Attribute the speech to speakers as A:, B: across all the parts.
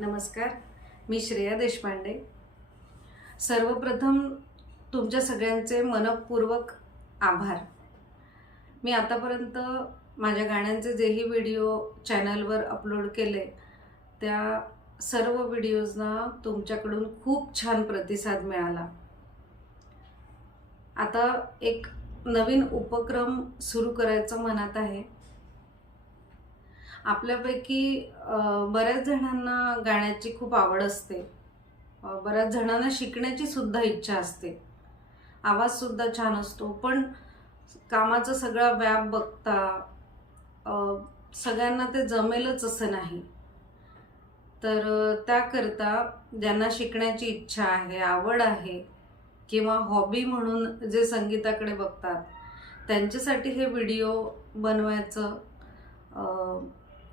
A: नमस्कार मी श्रेया देशपांडे. सर्वप्रथम तुमच्या सगळ्यांचे मनपूर्वक आभार. मी आतापर्यंत माझ्या गाण्यांचे जेही व्हिडिओ चॅनलवर अपलोड केले त्या सर्व व्हिडिओजना तुमच्याकडून खूप छान प्रतिसाद मिळाला. आता एक नवीन उपक्रम सुरू करायचं मनात आहे. आपल्यापैकी बऱ्याच जणांना गाण्याची खूप आवड असते. बऱ्याच जणांना शिकण्याची सुद्धा इच्छा असते. आवाज सुद्धा छान असतो. पण कामाचा सगळा व्याप बघता सगळ्यांना ते जमेलच असं नाही. तर त्याकरता ज्यांना शिकण्याची इच्छा आहे आवड आहे किंवा हॉबी म्हणून जे संगीताकडे बघतात त्यांच्यासाठी हे व्हिडिओ बनवायचं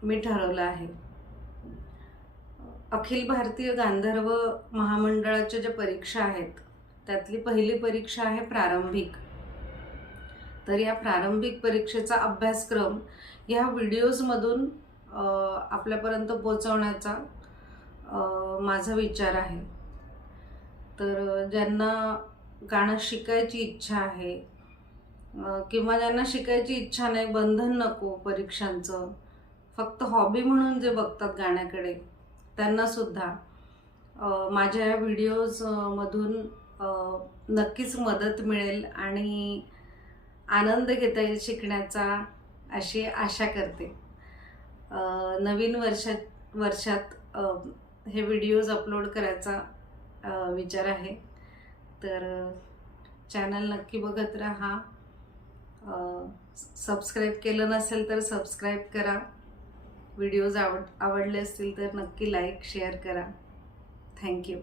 A: मी ठरवलं आहे. अखिल भारतीय गांधर्व महामंडळाच्या ज्या परीक्षा आहेत त्यातली पहिली परीक्षा आहे प्रारंभिक. तर या प्रारंभिक परीक्षेचा अभ्यासक्रम ह्या व्हिडिओजमधून आपल्यापर्यंत पोचवण्याचा माझा विचार आहे. तर ज्यांना गाणं शिकायची इच्छा आहे किंवा ज्यांना शिकायची इच्छा नाही बंधन नको परीक्षांचं फक्त हॉबी म्हणून जे बघतात गाण्याकडे त्यांनासुद्धा माझ्या या व्हिडिओजमधून नक्कीच मदत मिळेल आणि आनंद घेता येईल शिकण्याचा अशी आशा करते. नवीन वर्षात वर्षात हे व्हिडिओज अपलोड करायचा विचार आहे. तर चॅनल नक्की बघत राहा. सबस्क्राईब केलं नसेल तर सबस्क्राईब करा. व्हिडिओज आवड आवडले असतील तर नक्की लाईक शेअर करा. थँक्यू